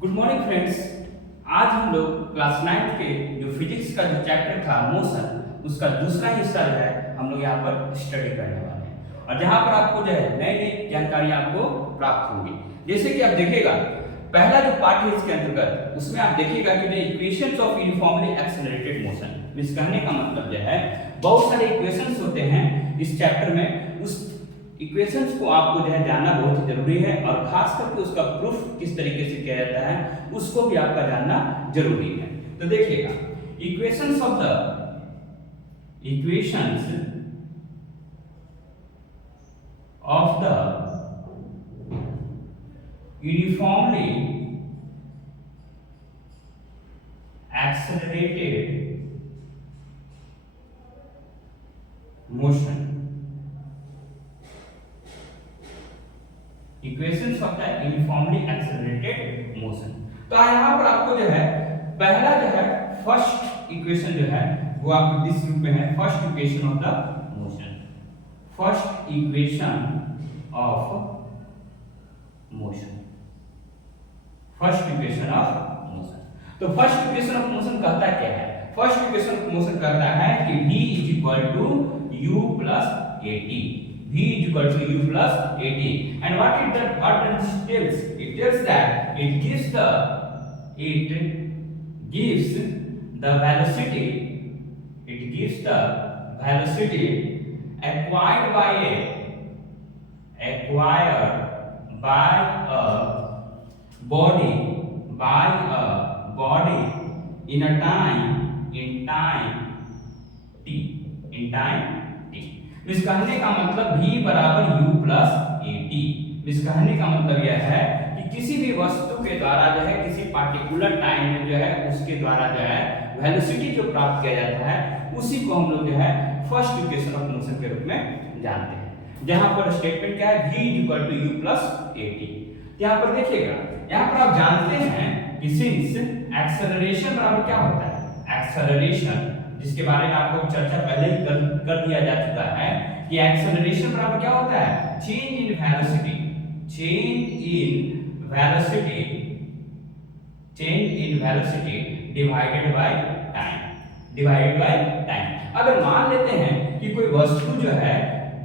Good morning friends. आज हम लोग क्लास 9 के जो फिजिक्स का जो चैप्टर था मोशन, उसका दूसरा हिस्सा जो है हम लोग यहाँ पर स्टडी करने वाले हैं और जहाँ पर आपको जो है नई नई जानकारी आपको प्राप्त होंगी। जैसे कि आप देखिएगा पहला जो पार्ट है इसके अंतर्गत, उसमें आप देखिएगा कि जो equations of uniformly accelerated motion, इस कहने का मतलब जो है बहुत सारे इक्वेशंस होते हैं इस चैप्टर में। उस इक्वेशंस को आपको जो है जानना बहुत ही जरूरी है और खास करके उसका प्रूफ किस तरीके से किया जाता है उसको भी आपका जानना जरूरी है। तो देखिएगा equations of the uniformly accelerated motion, equations of the uniformly accelerated motion. तो यहाँ पर आपको जो है पहला जो है फर्स्ट इक्वेशन जो है वो आपको दिस रूप में है, first equation of the motion, first equation of motion, first equation of motion. तो फर्स्ट इक्वेशन ऑफ मोशन कहता क्या है? फर्स्ट इक्वेशन ऑफ मोशन कहता है कि v is equal to u plus at, v is equal to u plus at, and what this tells? It tells that it gives the velocity acquired by a body in time t। इस कहने का मतलब v बराबर u plus at। इस कहने का मतलब यह है कि किसी भी वस्तु के द्वारा जो है किसी पार्टिकुलर टाइम में जो है उसके द्वारा जो है वेलोसिटी जो प्राप्त किया जाता है उसी को हम लोग जो है फर्स्ट इक्वेशन ऑफ मोशन के रूप में जानते हैं। जहां पर स्टेटमेंट क्या है, v equal to u plus at। यहाँ पर देखिएगा, यहाँ पर आप जानते हैं कि सिंस एक्सेलरेशन बराबर क्या होता है, एक्सेलरेशन जिसके बारे में आपको चर्चा पहले ही कर दिया जा चुका है कि एक्सेलरेशन बराबर क्या होता है, change in velocity divided by time. अगर मान लेते हैं कि कोई वस्तु जो है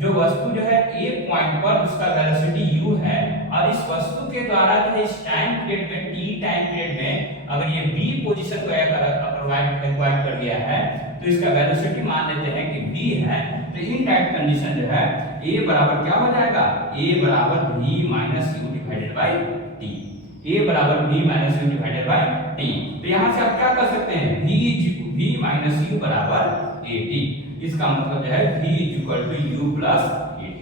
ए पॉइंट पर उसका वेलोसिटी u है और इस वस्तु के द्वारा जो है इस टाइम पीरियड में t टाइम पीरियड में अगर ये b पोजीशन को एक्वायर कर लिया है तो इसका वेलोसिटी मान लेते हैं कि v है। तो इन दैट कंडीशन जो है a बराबर क्या हो जाएगा, a बराबर v minus u divided by t, a बराबर v minus u divided by t। तो यहां से आप क्या कर सकते हैं, v माइनस u बराबर at। इसका मतलब जो है v is equal to u plus at,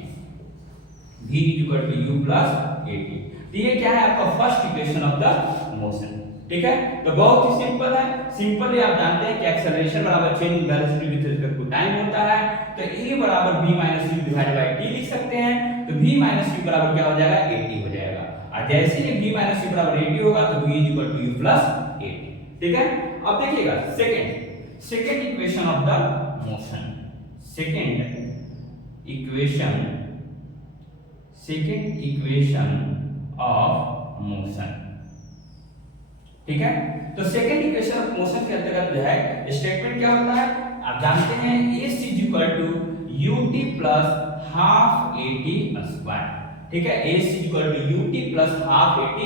v is equal to u plus at। तो ये क्या है आपका first equation of the motion. ठीक है, तो बहुत ही सिंपल है। सिंपली आप जानते हैं कि एक्सेलरेशन बराबर change in velocity with respect to time होता है। तो a बराबर v minus u divided by t लिख सकते हैं। तो v माइनस u बराबर क्या हो जाएगा, at हो जाएगा। और जैसे ही v माइनस u बराबर at होगा तो v is equal to u plus at। ठीक है, अब देखिएगा second equation of the motion, second equation of motion. ठीक है, तो सेकंड इक्वेशन ऑफ मोशन के अंतर्गत जो है स्टेटमेंट क्या होता है, आप जानते हैं s is equal to ut plus half at square. ठीक है, s is equal to ut plus half at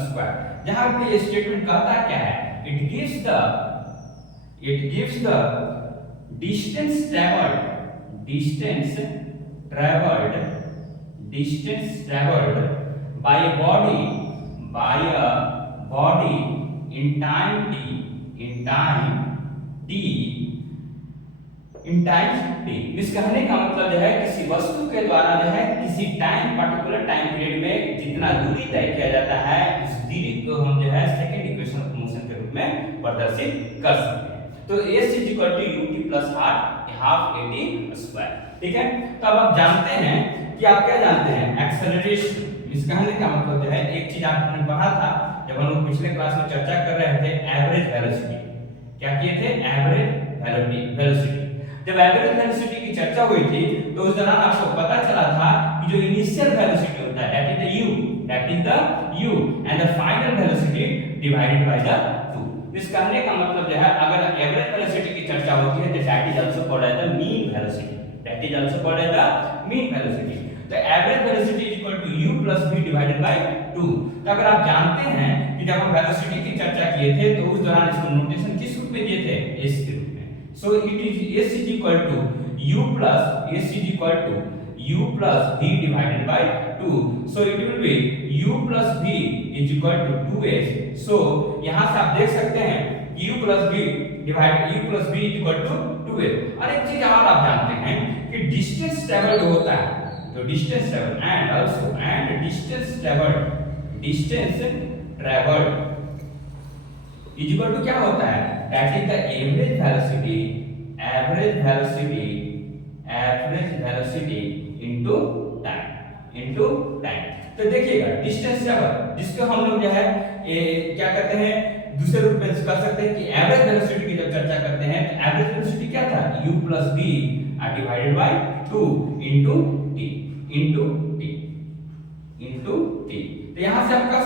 square. जहां पे स्टेटमेंट कहता है क्या है, it gives the distance travelled by a body in time t। इस कहने का मतलब जो है किसी वस्तु के द्वारा जो है किसी पार्टिकुलर टाइम पीरियड में जितना दूरी तय किया जाता है इस दूरी को हम जो है सेकंड इक्वेशन ऑफ मोशन के रूप में प्रदर्शित कर सकते हैं। तो s is equal to ut plus half at square. ठीक है, तो अब आप जानते हैं कि आप क्या जानते हैं, एक्सेलरेशन। इस कहने का मतलब जो है एक चीज आपने पढ़ा था जब हम लोग पिछले क्लास में चर्चा कर रहे थे, एवरेज वेलोसिटी। क्या किए थे, एवरेज वेलोसिटी। जब एवरेज वेलोसिटी की चर्चा हुई थी तो उस दौरान आपको पता चला था कि जो इनिशियल वेलोसिटी होता है that that is the u and the final velocity divided by the 2। इस कहने का मतलब जो है अगर एवरेज वेलोसिटी की चर्चा होती है तो that is also called as the mean velocity, that is also called as the mean velocity. तो average velocity is equal to u plus v divided by 2। तो अगर आप जानते हैं कि जब हम वेलोसिटी की चर्चा किए थे तो उस दौरान इसको नोटेशन किस रूप में दिए थे, s के रूप में। So it is s is equal to u plus s is equal to u plus v divided by 2, so it will be u plus v is equal to 2s। so यहां से आप देख सकते हैं u plus v is equal to 2s। और एक चीज और आप जानते हैं कि डिस्टेंस ट्रेवल्ड होता है, तो distance travelled and distance travelled is equal to क्या होता है, that is the average velocity into time. तो देखिएगा डिस्टेंस ट्रेवल जिसको हम लोग जो है क्या करते हैं दूसरे रूप में कर सकते हैं कि एवरेज वेलोसिटी की जब चर्चा करते हैं तो एवरेज वेलोसिटी क्या था, u plus v divided by 2 into t। तो यहां से हम कर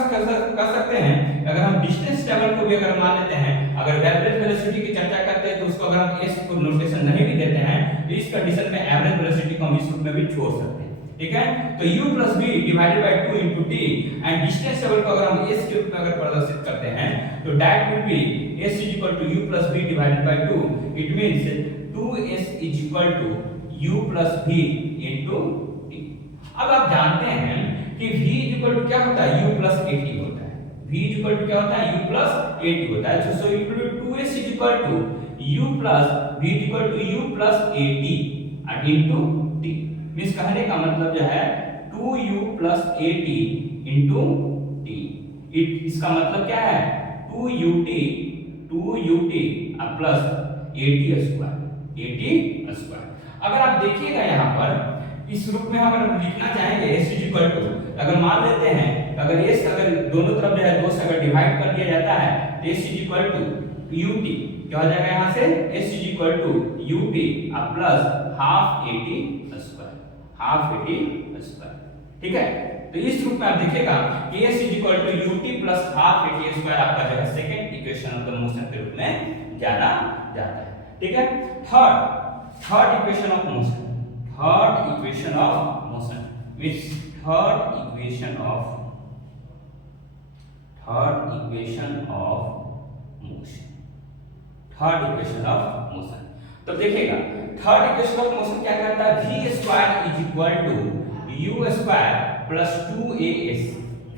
सकते हैं अगर हम डिस्टेंस ट्रेवल को भी अगर मान लेते हैं, अगर एवरेज वेलोसिटी की चर्चा करते हैं तो उसको अगर हम s को नोटेशन नहीं भी देते हैं तो इस कंडीशन में एवरेज वेलोसिटी को हम इस रूप में भी छोड़ सकते हैं, ठीक है। तो u plus v divided by 2 into t and distance travel को अगर हम s के रूप में अगर प्रदर्शित करते हैं तो that will be s is equal to u plus v divided by 2। It means 2s is equal to u plus v into t। अब आप जानते हैं कि v is equal to क्या होता है, u plus 80 होता है। v is equal to क्या होता है, u plus 80 होता है। so it will be 2s is equal to u plus v is equal to u plus 80 into t। Means कहने का मतलब जो है 2u plus 80 into t। इसका मतलब क्या है 2ut प्लस 80 स्क्वायर। अगर आप देखिएगा यहाँ पर इस रूप में हम अगर लिखना चाहेंगे s इज इक्वल टू, अगर मान लेते हैं अगर s अगर दोनों तरफ जो है 2 से अगर डिवाइड कर दिया जाता है तो s is equal to ut क्या हो जाएगा, यहाँ से s is equal to ut plus half 80 square, ठीक है। तो इस रूप में आप देखिएगा कि s is equal to ut plus half 80 square आपका जो है second equation of the motion के रूप में जाना जाता है, ठीक है। Third equation of motion which third equation of motion। तो देखिएगा थर्ड इक्वेशन ऑफ मोशन क्या कहता है, v square is equal to u square plus 2as।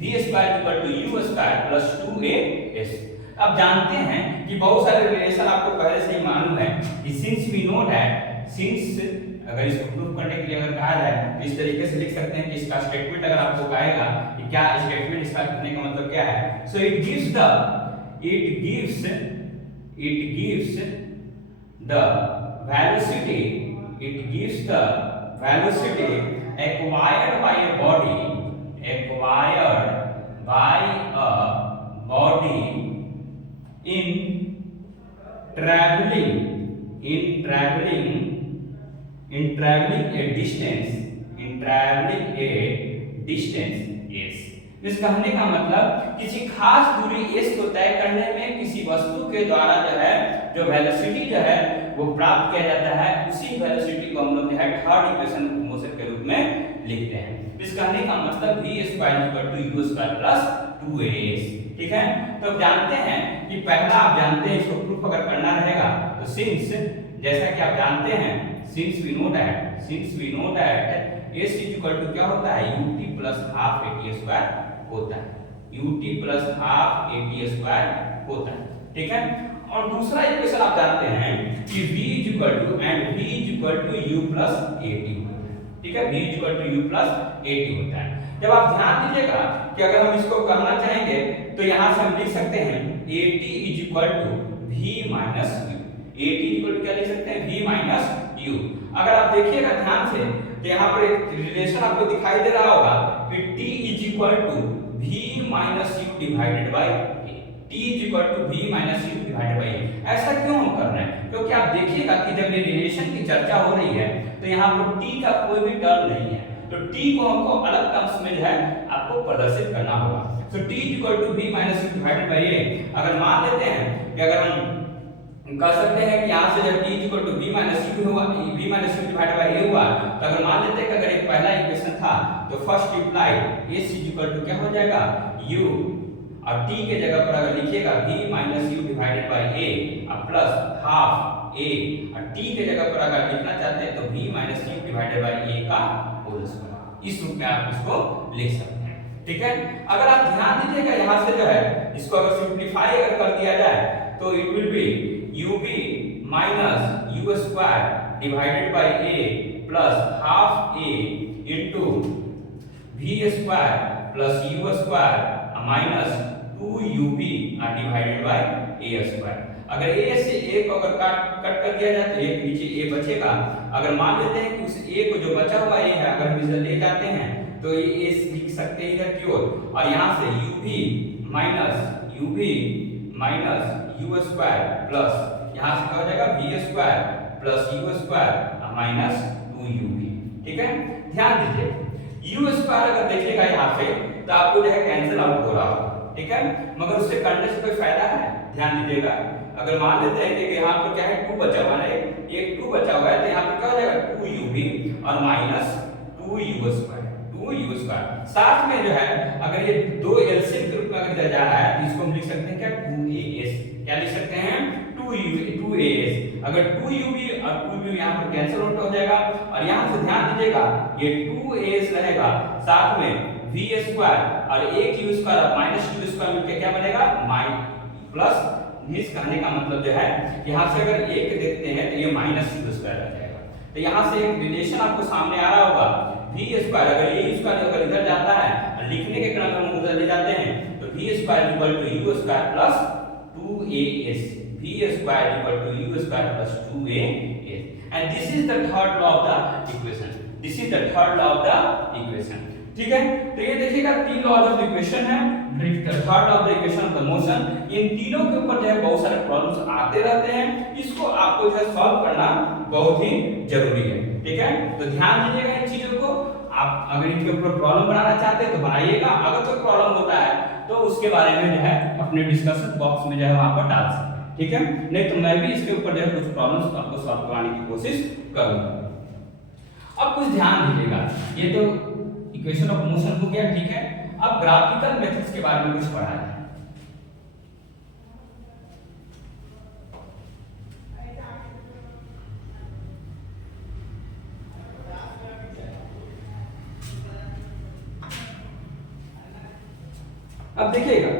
v square is equal to u square plus 2as। अब जानते हैं कि बहुत सारे रिलेशन आपको पहले से ही मालूम है कि since we know that, since अगर इसको प्रूव करने के लिए अगर कहा जाए तो इस तरीके से लिख सकते हैं कि इसका स्टेटमेंट अगर आपको कहेगा कि क्या स्टेटमेंट इसका लिखने का मतलब क्या है। So it gives the velocity acquired by a body in traveling a distance s। इस कहने का मतलब किसी खास दूरी s को तय करने में किसी वस्तु के द्वारा जो है जो वेलोसिटी जो है वो प्राप्त किया जाता है, उसी वेलोसिटी को हम लोग जो है थर्ड इक्वेशन ऑफ मोशन के रूप में लिखते हैं। इस कहने का मतलब v square equal to u square plus 2as, ठीक है। तो अब जानते हैं कि पहला आप जानते हैं इसको प्रूफ अगर करना रहेगा तो सिंस, जैसा कि आप जानते हैं since we know that s is equal to क्या होता है, ut प्लस हाफ 80 स्क्वायर होता है, ut प्लस हाफ 80 स्क्वायर होता है, ठीक है। और दूसरा इक्वेशन आप जानते हैं कि v is equal to u plus 80 होता है, ठीक है। v is equal to u plus 80 होता है। जब आप ध्यान दीजिएगा कि अगर हम इसको करना चाहेंगे तो यहां से हम लिख सकते हैं 80 is equal to v minus u। 80 equal to क्या लिख सकते हैं, v माइनस u। अगर आप देखिएगा ध्यान से तो यहाँ पर एक रिलेशन आपको दिखाई दे रहा होगा कि t is equal to v minus u divided by t is equal to v minus u divided by. ऐसा क्यों हम कर रहे हैं, क्योंकि आप देखिएगा कि जब ये रिलेशन की चर्चा हो रही है तो यहाँ पर t का कोई भी टर्म नहीं है, तो t को हमको अलग टर्म्स में जो है आपको प्रदर्शित करना होगा। तो t equal to v minus u divided by a। अगर मान लेते हैं कि अगर हम कह सकते हैं कि यहाँ से जब t equal to v minus u हुआ, v minus u divided by a हुआ, तो अगर मान लेते हैं कि अगर एक पहला इक्वेशन था तो first implied a equal to क्या हो जाएगा u, और t के जगह पर अगर लिखिएगा v minus u divided by a और प्लस हाफ a, और t के जगह पर अगर लिखना चाहते हैं तो v minus u divided by a का होल स्क्वायर। इस रूप में आप इसको लिख सकते हैं, ठीक है। अगर आप ध्यान दीजिएगा यहाँ से जो है इसको अगर सिंप्लीफाई अगर कर दिया जाए तो it will be ub minus u square divided by a plus half a into v square plus u square minus 2ub divided by a square. अगर a से a को अगर कट कर दिया जाए तो एक नीचे a बचेगा। अगर मान लेते हैं कि उस a को जो बचा हुआ a है अगर हम इसे ले जाते हैं तो ये a लिख सकते हैं इधर की ओर, और यहाँ से ub minus u square plus यहाँ से क्या हो जाएगा v square plus u square minus 2ub, ठीक है। ध्यान दीजिए u स्क्वायर अगर देखिएगा यहाँ से तो आपको जो है कैंसिल आउट हो रहा होगा, ठीक है, मगर उससे करने से कोई फायदा है? ध्यान दीजिएगा। अगर मान लेते हैं कि यहाँ पर क्या है 2 बचा हुआ है, एक 2 बचा हुआ है तो यहाँ पर क्या हो जाएगा 2ub और माइनस 2u स्क्वायर। साथ में जो है अगर ये दो एलसीएम के रूप में अगर दिया जा रहा है तो इसको हम लिख सकते हैं क्या 2as, क्या लिख सकते हैं 2as। अगर 2ub और 2u यहाँ पर कैंसिल आउट हो जाएगा, और यहाँ से ध्यान दीजिएगा ये 2as रहेगा, साथ में v स्क्वायर और एक u square minus u square मिलकर क्या बनेगा प्लस। इस कहने का मतलब जो है यहाँ से अगर एक देखते हैं तो ये माइनस u स्क्वायर आ जाएगा। तो यहाँ से एक रिलेशन आपको सामने आ रहा होगा v स्क्वायर, अगर ये स्क्वायर अगर इधर जाता है लिखने के क्रम में हम उधर ले जाते हैं तो v square equal to u square plus 2as, v square equal to u square plus 2as, and this is the third law of the equation, this is the third law of the equation, ठीक है। तो ये देखिएगा 3 laws of the equation है, third law of the equation of the motion. इन तीनों के ऊपर जो है बहुत सारे प्रॉब्लम्स आते रहते हैं, इसको आपको जो है सॉल्व करना बहुत ही जरूरी है, ठीक है। तो ध्यान दीजिएगा इन चीजों को। आप अगर इनके ऊपर प्रॉब्लम बनाना चाहते हैं तो बनाइएगा, अगर कोई प्रॉब्लम होता है तो उसके बारे में जो है अपने डिस्कशन बॉक्स में जो है वहां पर डाल सकते हैं, ठीक है। नहीं तो मैं भी इसके ऊपर जो है कुछ प्रॉब्लम्स आपको सॉल्व कराने की कोशिश करूंगा। अब कुछ ध्यान दीजिएगा, ये तो इक्वेशन ऑफ मोशन हो गया, ठीक है। अब ग्राफिकल मेथड्स के बारे में कुछ पढ़ा है। अब देखिएगा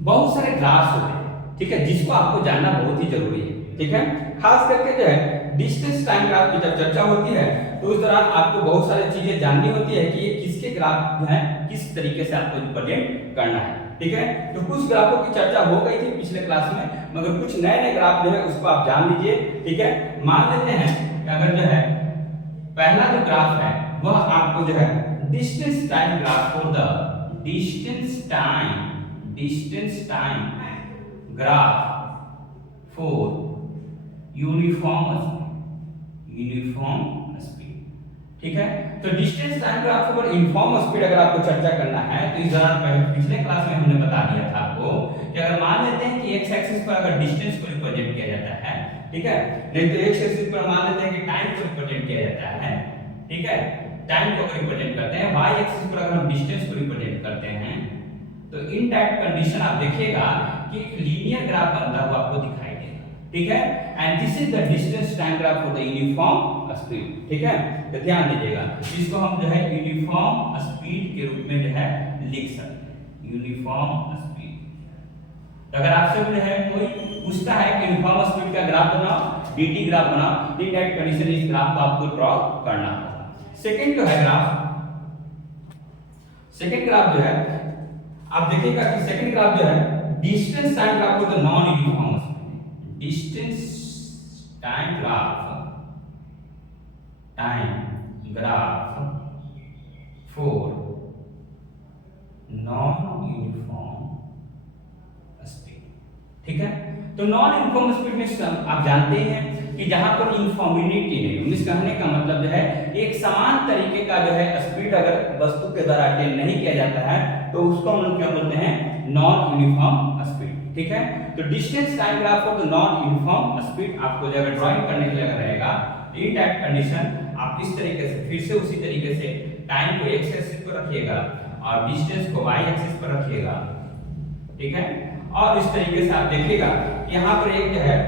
बहुत सारे ग्राफ्स होते हैं, ठीक है, जिसको आपको जानना बहुत ही जरूरी है, ठीक है। खास करके जो है डिस्टेंस टाइम ग्राफ की जब चर्चा होती है तो उस दौरान आपको बहुत सारी चीजें जाननी होती है कि ये किसके ग्राफ जो है किस तरीके से आपको रिप्रेजेंट करना है, ठीक है। तो कुछ ग्राफों की चर्चा हो गई थी पिछले क्लास में, मगर कुछ नए नए ग्राफ जो है उसको आप जान लीजिए, ठीक है। मान लेते हैं कि अगर जो है पहला जो ग्राफ है वह आपको जो है distance time graph for the distance time graph for uniform speed, ठीक है। तो distance time graph for uniform speed अगर आपको चर्चा करना है तो इस दौरान पिछले क्लास में हमने बता दिया था आपको कि अगर मान लेते हैं कि एक्स एक्सिस पर अगर डिस्टेंस को रिप्रेजेंट किया जाता है, ठीक है, नहीं तो एक्स एक्सिस पर मान लेते हैं कि टाइम को रिप्रेजेंट किया जाता है, ठीक है, टाइम को रिप्रेजेंट करते हैं, वाई एक्सिस पर अगर हम डिस्टेंस को रिप्रेजेंट करते हैं तो इन टाइप कंडीशन आप देखिएगा कि एक लीनियर ग्राफ बनता हुआ आपको दिखाई देगा, ठीक है। And this is the distance time graph for the uniform speed, ठीक है। तो ध्यान दीजिएगा इसको हम जो है यूनिफॉर्म स्पीड के रूप में जो है लिख सकते हैं, यूनिफॉर्म स्पीड। तो अगर आपसे जो है कोई पूछता है कि यूनिफॉर्म स्पीड का ग्राफ बनाओ, डीटी ग्राफ बनाओ, इन टाइप कंडीशन इस ग्राफ को आपको ड्रॉ करना होगा। सेकंड जो है ग्राफ, सेकंड ग्राफ जो है आप देखिएगा कि सेकंड ग्राफ जो है distance time graph for the non uniform speed, distance time graph for non uniform speed, ठीक है। तो नॉन यूनिफॉर्म स्पीड में आप जानते हैं कि जहां पर यूनिफॉर्मिटी नहीं हो। इस कहने का मतलब जो है एक समान तरीके का जो है स्पीड अगर वस्तु के द्वारा अटेन नहीं किया जाता है तो उसको हम लोग क्या बोलते हैं, नॉन यूनिफॉर्म स्पीड। ठीक है, तो distance time graph for the non uniform speed आपको जब ड्राइंग करने के लिए रहेगा इन टाइप कंडीशन आप इस तरीके से फिर से उसी तरीके से टाइम को x एक्सिस पर रखिएगा और डिस्टेंस को y एक्सिस पर रखिएगा। ठीक है, और इस तरीके से आप देखिएगा कि यहाँ पर एक जो है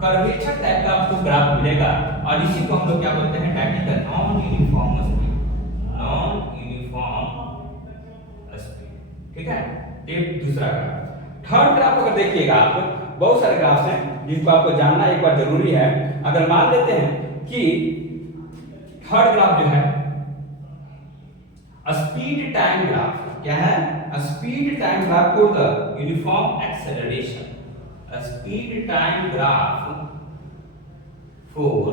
कर्वेचर टाइप का आपको ग्राफ मिलेगा और इसी को हम लोग क्या बोलते हैं, that is the non uniform speed, non uniform speed. ठीक है, ये दूसरा ग्राफ। थर्ड ग्राफ अगर देखिएगा आप, बहुत सारे ग्राफ्स हैं जिनको आपको जानना एक बार जरूरी है। अगर मान लेते हैं कि थर्ड ग्राफ जो है स्पीड टाइम ग्राफ, क्या है, speed time graph for the uniform acceleration, speed time graph for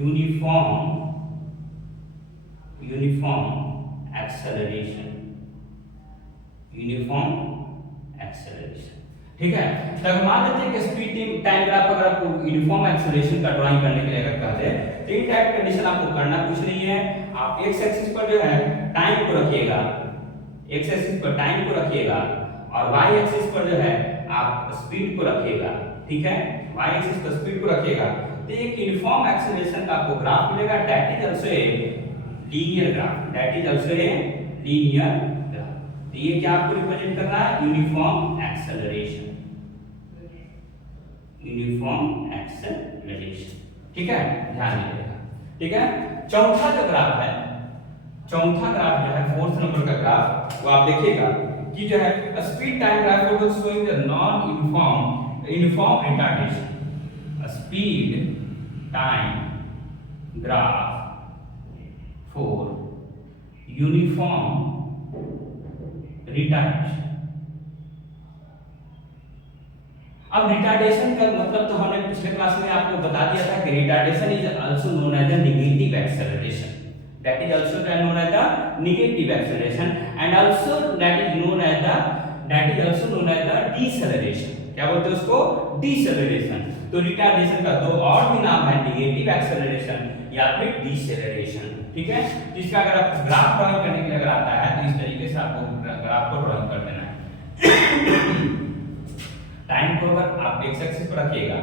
uniform acceleration, uniform acceleration. ठीक है, तो अगर मान लेते हैं कि स्पीड टाइम ग्राफ अगर आपको यूनिफॉर्म एक्सेलरेशन का ड्राइंग करने के लिए अगर कहते हैं तो ये टाइप कंडीशन आपको करना कुछ नहीं है। आप एक्स एक्सिस पर जो है टाइम को रखिएगा, एक्स एक्सिस पर टाइम को रखिएगा और वाई एक्सिस पर जो है आप स्पीड को रखिएगा। ठीक है, वाई एक्सिस पर स्पीड को रखिएगा तो एक यूनिफॉर्म एक्सेलरेशन का आपको ग्राफ मिलेगा, that is also a linear graph, that is also a linear graph. तो ये क्या आपको रिप्रेजेंट कर रहा है, यूनिफॉर्म एक्सेलरेशन, यूनिफॉर्म एक्सेलरेशन। ठीक है, ध्यान दीजिएगा। ठीक है, चौथा जो ग्राफ है, चौथा ग्राफ जो है फोर्थ नंबर का ग्राफ, वो आप देखिएगा कि जो है speed time graph for showing the non uniform retardation, speed time graph for uniform retardation. अब रिटार्डेशन का मतलब तो हमने पिछले क्लास में आपको बता दिया था कि retardation is also known as the negative acceleration, that is also known as the negative acceleration and also that is also known as the deceleration. क्या बोलते हैं उसको, डीसेलरेशन। तो रिटार्डेशन का दो और भी नाम है, नेगेटिव एक्सेलरेशन या फिर डीसेलरेशन। ठीक है, इसका अगर आप ग्राफ ड्राइंग करने के लिए अगर आता है तो इस तरीके से आपको ग्राफ को ड्राइंग कर देना है। टाइम को अगर आप एक्स एक्सिस पर रखिएगा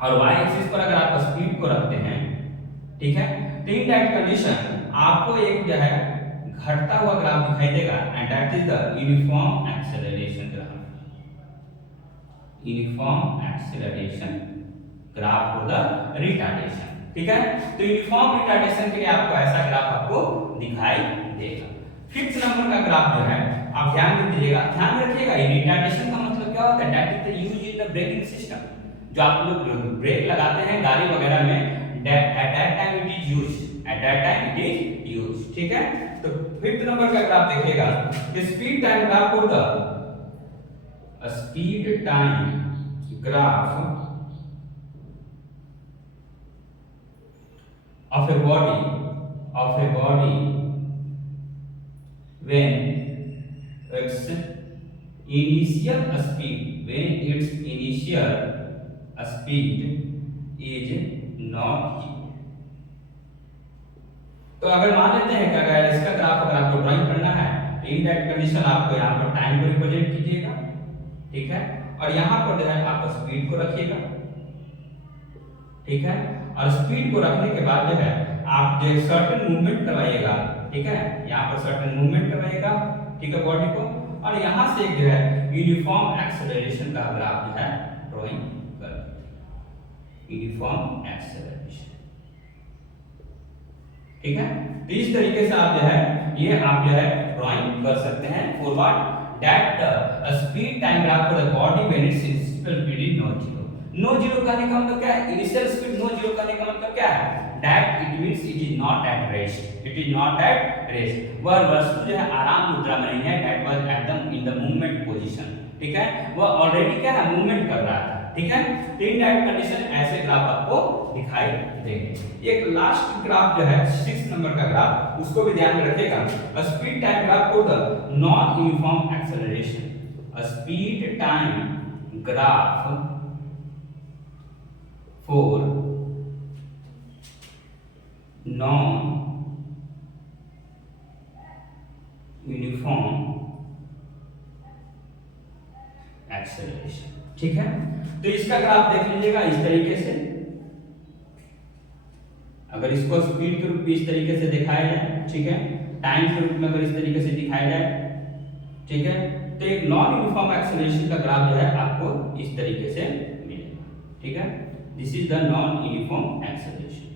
और वाई एक्सिस पर अगर आप स्पीड को रखते हैं, ठीक है, तो इन दैट कंडीशन आपको एक जो है घटता हुआ ग्राफ दिखाई देगा and that is the uniform acceleration graph, uniform acceleration graph for the retardation. ठीक है, तो यूनिफॉर्म रिटार्डेशन के लिए आपको ऐसा ग्राफ आपको दिखाई देगा। फिफ्थ नंबर का ग्राफ जो है आप ध्यान दीजिएगा, ध्यान रखिएगा, रिटार्डेशन का मतलब क्या होता है, that is the use in the braking system. जो आप लोग ब्रेक लगाते हैं गाड़ी वगैरह में, at that time it is used, at that time it is used। ठीक है, तो फिफ्थ नंबर का ग्राफ देखिएगा कि speed time graph for the speed time graph of a body when its initial speed is not equal। तो अगर मान लेते हैं कि अगर इसका ग्राफ अगर आपको ड्राइंग करना है तो इन दैट कंडीशन आपको यहाँ पर टाइम को रिप्रेजेंट कीजिएगा। ठीक है, और यहाँ पर जो है आप स्पीड को रखिएगा। ठीक है, और स्पीड को रखने के बाद जो है आप जो सर्टेन मूवमेंट करवाइएगा। ठीक है, यहाँ पर सर्टेन मूवमेंट करवाइएगा, ठीक है, बॉडी को, और यहाँ से एक जो है यूनिफॉर्म एक्सेलरेशन का ग्राफ जो है ड्राइंग कर, यूनिफॉर्म एक्सेलरेशन। ठीक है, तो इस तरीके से आप जो है ये आप जो है ड्राइंग कर सकते हैं for what, that the speed time graph for the body when it's initial speed is not zero. No zero कहने का मतलब क्या है, इनिशियल स्पीड नो जीरो कहने का मतलब क्या है, that it means it is not at rest, it is not at rest. वह वस्तु जो है आराम मुद्रा में नहीं है, that was at the in the movement position. ठीक है, वह ऑलरेडी क्या है, मूवमेंट कर रहा था। ठीक है, तो इन दैट कंडीशन ऐसे ग्राफ आपको दिखाई देंगे। एक लास्ट ग्राफ जो है 6 नंबर का ग्राफ, उसको भी ध्यान में रखिएगा, speed time graph for the non uniform acceleration, speed time graph for non uniform acceleration. ठीक है, तो इसका ग्राफ देख लीजिएगा इस तरीके से। अगर इसको स्पीड के रूप में इस तरीके से दिखाया जाए, ठीक है, टाइम के रूप में अगर इस तरीके से दिखाया जाए, ठीक है, तो एक नॉन यूनिफॉर्म एक्सेलरेशन का ग्राफ जो है आपको इस तरीके से मिलेगा। ठीक है, this is the non uniform acceleration.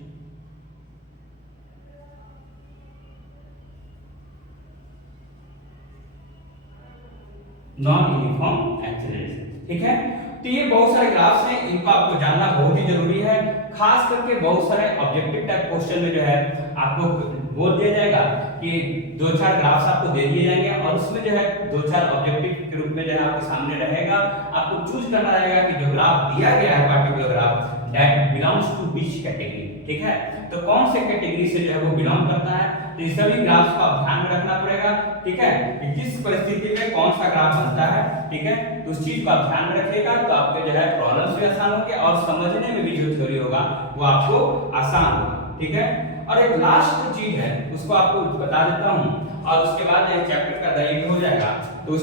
Non uniform acceleration. ठीक है, तो ये बहुत सारे ग्राफ्स हैं, इनको आपको जानना बहुत ही जरूरी है। खास करके बहुत सारे ऑब्जेक्टिव टाइप क्वेश्चन में जो है आपको बोल दिया जाएगा कि दो चार ग्राफ्स आपको दे दिए जाएंगे और उसमें जो है दो चार ऑब्जेक्टिव के रूप में जो है आपके सामने रहेगा। आपको चूज करना रहेगा कि जो ग्राफ दिया गया है particular graph that belongs to which category. ठीक है, तो कौन से कैटेगरी से जो है वो बिलोंग करता है, तो ये सभी ग्राफ्स को आप ध्यान में रखना पड़ेगा। ठीक है, कि किस परिस्थिति में कौन सा ग्राफ बनता है। ठीक है, तो उस चीज को आप ध्यान में रखिएगा, तो आपके जो है प्रॉब्लम्स भी आसान होंगे और समझने में भी जो थ्योरी होगा वो आपको आसान होगा। ठीक है, और एक लास्ट चीज है उसको आपको बता देता हूं और उसके बाद ये चैप्टर का द एंड हो जाएगा। तो उस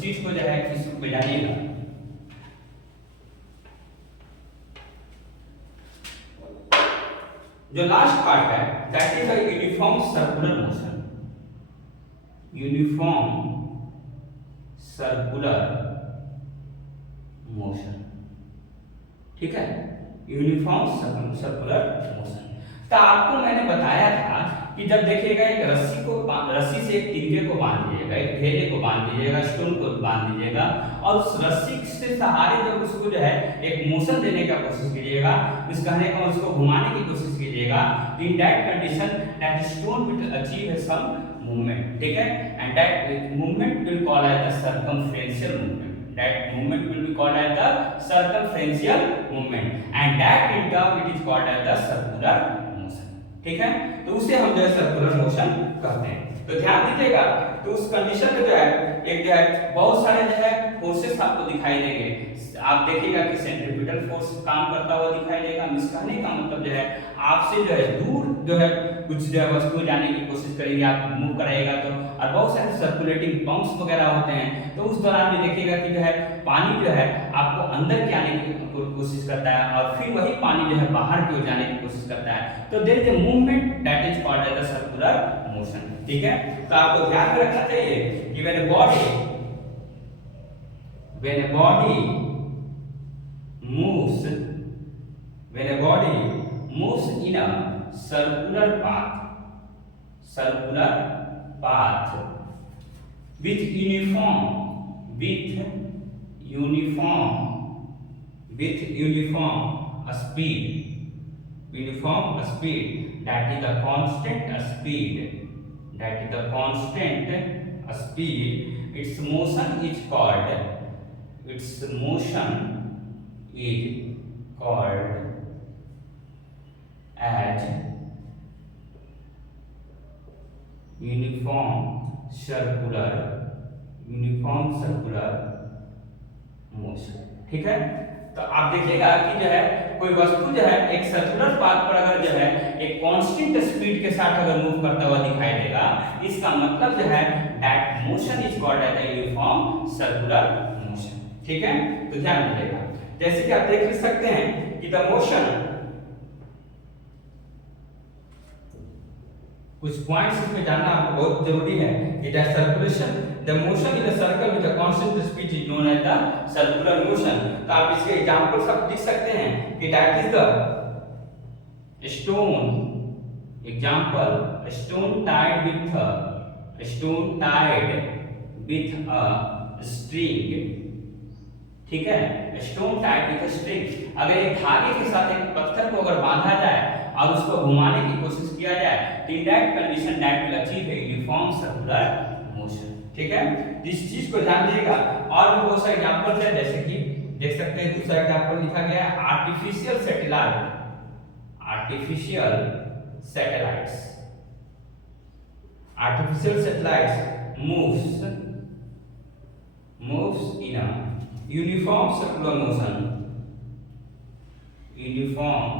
चीज को जो है इस रूप में जानिएगा। जो लास्ट पार्ट है that is a uniform circular motion. Uniform circular motion. ठीक है, यूनिफॉर्म सर्कुलर मोशन। तो आपको मैंने बताया था कि जब देखिएगा एक रस्सी से एक तिनके को बांध दीजिएगा, एक ढेले को बांध दीजिएगा, स्टोन को बांध दीजिएगा और उस रस्सी से सहारे जब उसको जो है एक मोशन देने का कोशिश कीजिएगा, इस कहने का उसको घुमाने की कोशिश कीजिएगा, तो in that condition that stone will achieve some movement. ठीक है, and that movement will call as the circumferential movement. That movement will be called as the circumferential movement and that in turn it is called as the circular motion। ठीक है, तो उसे हम जो है circular motion कहते हैं। तो ध्यान दीजिएगा, तो उस कंडीशन में जो है एक जो है बहुत सारे जो है फोर्सेस आपको दिखाई देंगे। आप देखिएगा कि सेंट्रीपिटल फोर्स काम करता हुआ दिखाई देगा। इस कहने का मतलब जो है आपसे जो है दूर जो है कुछ जो है वस्तु जाने की कोशिश करेंगे, आप मूव कराएगा तो, और बहुत सारे सर्कुलेटिंग पंप्स वगैरह होते हैं, तो उस दौरान भी देखिएगा कि जो है पानी जो है आपको अंदर के आने की कोशिश करता है और फिर वही पानी जो है बाहर की ओर जाने की कोशिश करता है। तो there is a movement that is called as the circular motion. ठीक है, तो आपको ध्यान में रखना चाहिए कि when a body moves in a circular path with uniform speed, that is the constant speed, its motion is called as uniform circular motion. ठीक है, तो आप देखिएगा कि जो है कोई वस्तु जो है एक सर्कुलर पाथ पर अगर जो है एक कांस्टेंट स्पीड के साथ अगर मूव करता हुआ दिखाई देगा, इसका मतलब जो है that motion is called as a uniform circular motion. ठीक है, तो ध्यान दीजिएगा, जैसे कि आप देख सकते हैं कि द मोशन, कुछ पॉइंट्स इसमें जानना आपको बहुत जरूरी है कि the circulation the motion in a circle with a constant speed is known as the circular motion. तो आप इसके एग्जांपल्स आप लिख सकते हैं कि that is the stone, example stone tied with a string. ठीक है, stone tied with a string, अगर एक धागे के साथ एक पत्थर को अगर बांधा जाए और उसको घुमाने की कोशिश किया जाए, तो in that condition that will achieve a uniform circular motion. ठीक है, इस चीज को ध्यान दीजिएगा। और भी बहुत सारे एग्जांपल्स हैं, जैसे कि देख सकते हैं दूसरा एग्जांपल लिखा गया है artificial satellites moves in a uniform circular uniform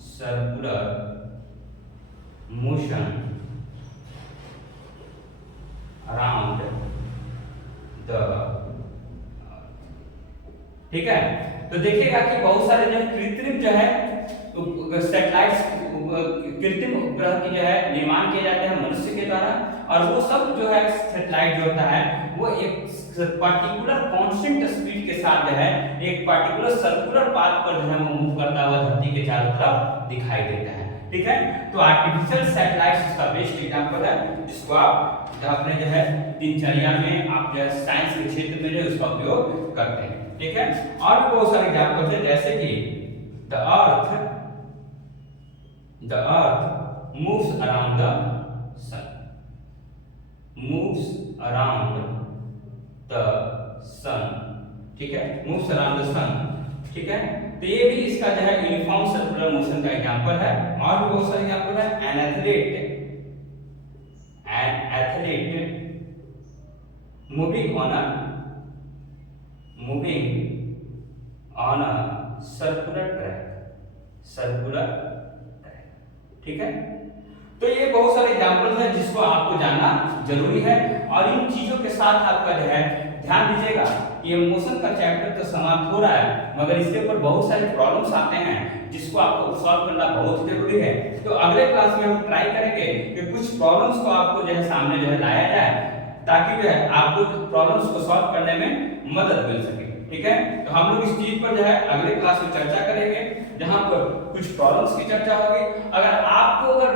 circular motion around the, ठीक है। तो देखिएगा कि बहुत सारे जो कृत्रिम जो है सैटेलाइट्स, कृत्रिम उपग्रह की जो है निर्माण किए जाते हैं मनुष्य के द्वारा, और वो सब जो है सैटेलाइट जो होता है वो एक पर्टिकुलर कांस्टेंट स्पीड के साथ जो है एक पर्टिकुलर सर्कुलर पाथ पर जो है वो मूव करता हुआ धरती के चारों तरफ दिखाई देता है, ठीक है। तो आर्टिफिशियल सैटेलाइट्स इसका बेस्ट एग्जांपल है, जिसको आप अपने जो है दिनचर्या में आप जो है साइंस के क्षेत्र में जो उसका उपयोग करते हैं, ठीक है। और भी बहुत सारे एग्जांपल है, जैसे कि the earth moves around the sun, moves around the sun, ठीक है, मूव्स अराउंड द सन, ठीक है। तो ये भी इसका जो है यूनिफॉर्म सर्कुलर मोशन का एग्जांपल है। और भी बहुत सारे एग्जांपल है, an athlete moving on a circular track, ठीक है। तो ये बहुत सारे एग्जांपल्स हैं जिसको आपको जानना जरूरी है, और इन चीजों के साथ आपका जो है ध्यान दीजिएगा कि मोशन का चैप्टर तो समाप्त हो रहा है, मगर इसके ऊपर बहुत सारे प्रॉब्लम्स आते हैं जिसको आपको सॉल्व करना बहुत जरूरी है। तो अगले क्लास में हम ट्राई करेंगे कि कुछ प्रॉब्लम्स को आपको जो है सामने जो है लाया जाए, ताकि जो है आपको प्रॉब्लम्स को सॉल्व करने में मदद मिल सके, ठीक है। तो हम लोग इस चीज पर जो है अगले क्लास में चर्चा करेंगे, जहां पर कुछ प्रॉब्लम्स की चर्चा होगी। अगर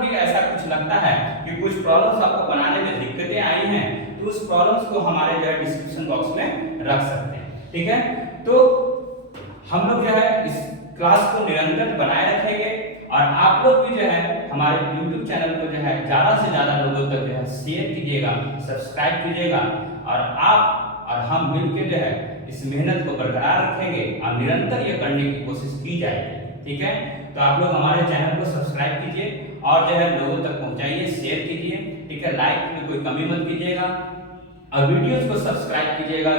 भी ऐसा कुछ लगता है कि कुछ प्रॉब्लम्स आपको बनाने में दिक्कतें आई हैं, तो उस प्रॉब्लम्स को हमारे जो है डिस्क्रिप्शन बॉक्स में रख सकते हैं, ठीक है। तो हम लोग जो है इस क्लास को निरंतर बनाए रखेंगे, और आप लोग भी जो है हमारे YouTube चैनल को जो है ज्यादा से ज्यादा लोगों तक जो है शेयर कीजिएगा, सब्सक्राइब कीजिएगा, और आप और हम मिलकर जो है इस मेहनत को बरकरार रखेंगे और निरंतर ये करने की कोशिश की जाएगी, ठीक है। तो आप लोग हमारे चैनल को सब्सक्राइब कीजिए और जो है लोगों तक पहुंचाइए, शेयर कीजिए, ठीक है। लाइक में कोई कमी मत कीजिएगा, और वीडियोस को सब्सक्राइब कीजिएगा,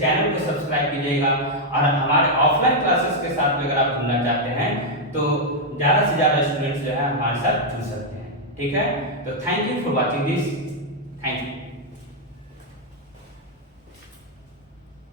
चैनल को सब्सक्राइब कीजिएगा, और हमारे ऑफलाइन क्लासेस के साथ भी अगर आप जुड़ना चाहते हैं तो ज़्यादा से ज़्यादा स्टूडेंट्स जो है हमारे साथ जुड़ सकते हैं, ठीक है। तो thank you for watching this, thank you.